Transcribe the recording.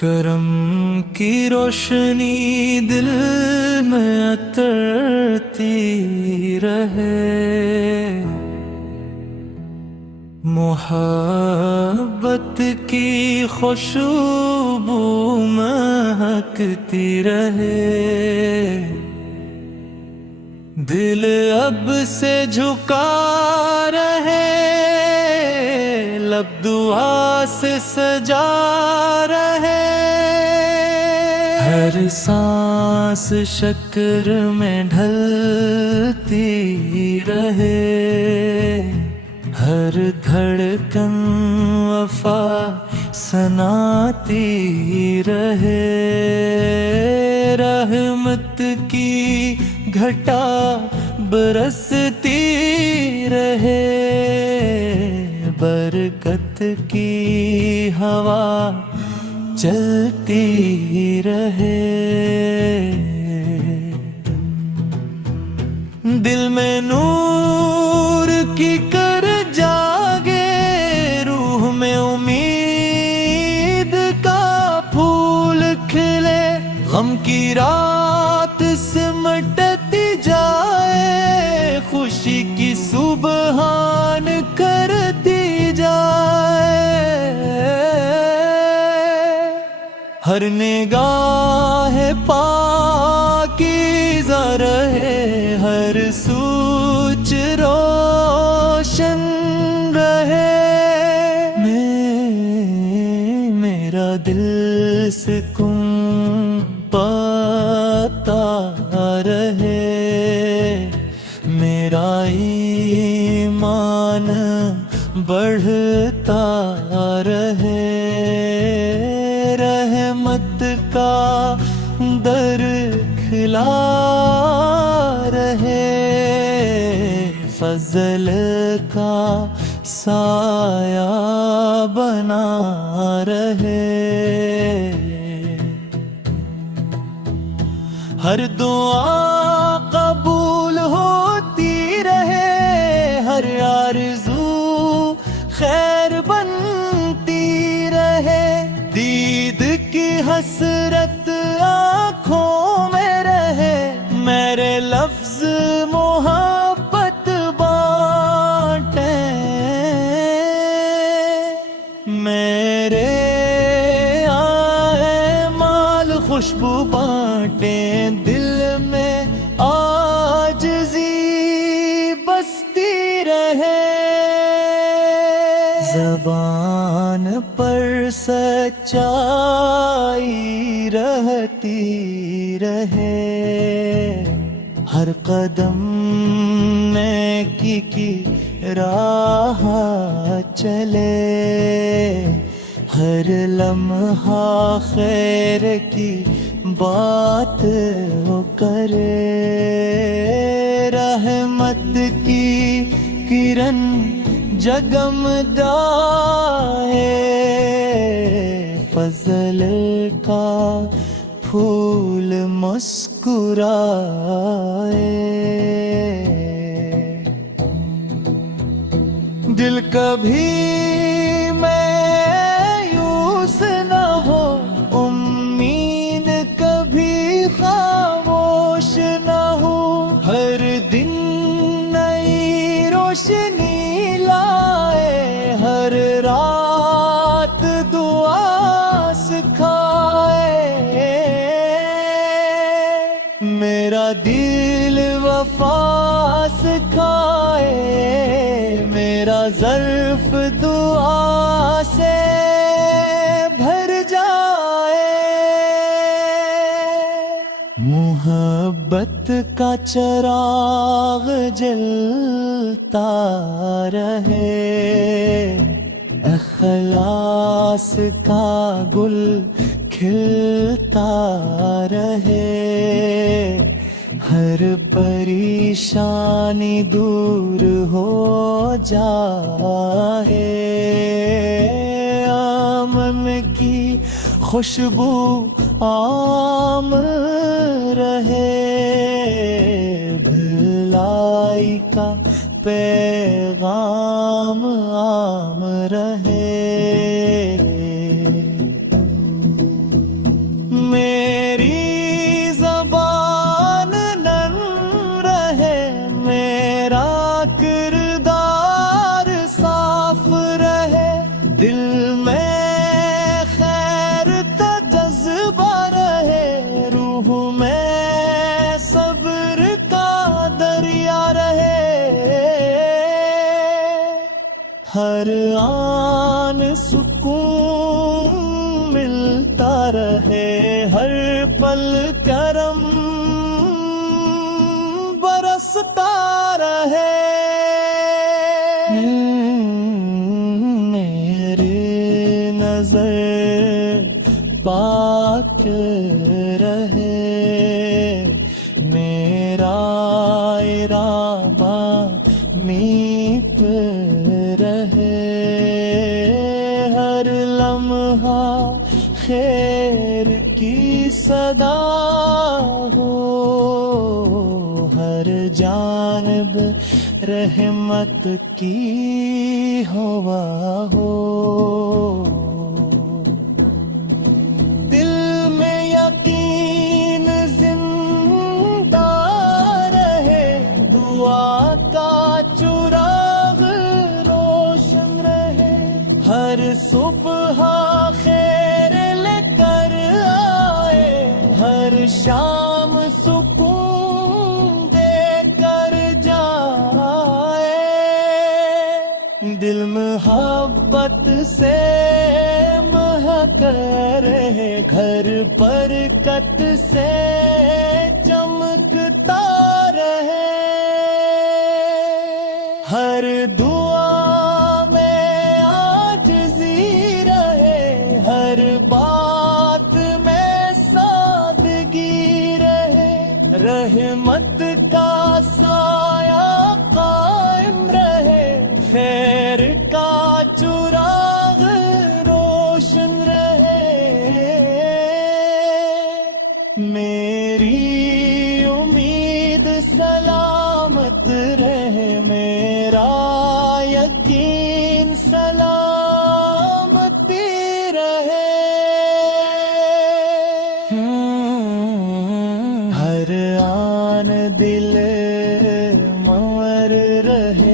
करम की रोशनी दिल में अतरती रहे, मोहब्बत की खुशबू महकती रहे। दिल अब से झुका रहे, लब दुआ से सजा रहे। हर सांस शक्र में ढलती रहे, हर धड़कन वफा सनाती रहे। रहमत की घटा बरसती रहे, बरकत की हवा चलती रहे। दिल में नूर की कर जागे, रूह में उम्मीद का फूल खिले। गम की रात सिमटती जाए, खुशी की सुबहान करती जाए। हर निगाह पाकीज़ा रहे, हर सूच रोशन रहे। मेरा दिल सुकून पाता रहे, मेरा ईमान बढ़ता रहे। रहमत का दर खिला रहे, फजल का साया बना रहे। हर दुआ कबूल होती रहे, हर आरज़ू खैर बनती रहे। दीद की हसरत आँखों में रहे, मेरे लफ्ज़ मोहब्बत बांटे। मेरे आए माल खुशबू बांटे, दिल में आजिज़ी बसती रहे। ज़बान पर सच्चाई रहती रहे, हर कदम नेकी की राह चले। हर लम्हा खैर की बात वो करे। रहमत की किरण जगमगाए, फजल का फूल मुस्कुराए। दिल कभी मायूस न हो, उम्मीद कभी खामोश न हो। हर दिन नई रोशनी लाए, हर रात दुआ सिखाए। मेरा दिल वफा सिखाए, मेरा ज़र्फ़ दुआ से भर जाए। मोहब्बत का चिराग जलता रहे, इख़लास का गुल खिलता रहे। हर परेशानी दूर हो जाए, आमन की खुशबू आम रहे। भलाई का पैगाम आम रहे। हर आन सुकून मिलता रहे, हर पल करम बरसता रहे। मेरी नजर पाक रहे, मेरा इरादा नीप रहे। हर लम्हा खैर की सदा हो, हर जानिब रहमत की हवा हो। दिल में यकीन जिंदा रहे, दुआ का चुराग रोशन रहे। हर सुबह खैर लेकर आए, हर शाम सुकून देकर जाए। दिल मोहब्बत से महक रहे, घर बरकत से चमकता रहे। हर दुआ में आजिज़ी रहे, हर बात में सादगी रहे। रहमत का साया कायम रहे, खैर का चुराग रोशन रहे। मेरी उम्मीद सलामत रहे, मेरा यकीन सलामती रहे। हर आन दिल मर रहे,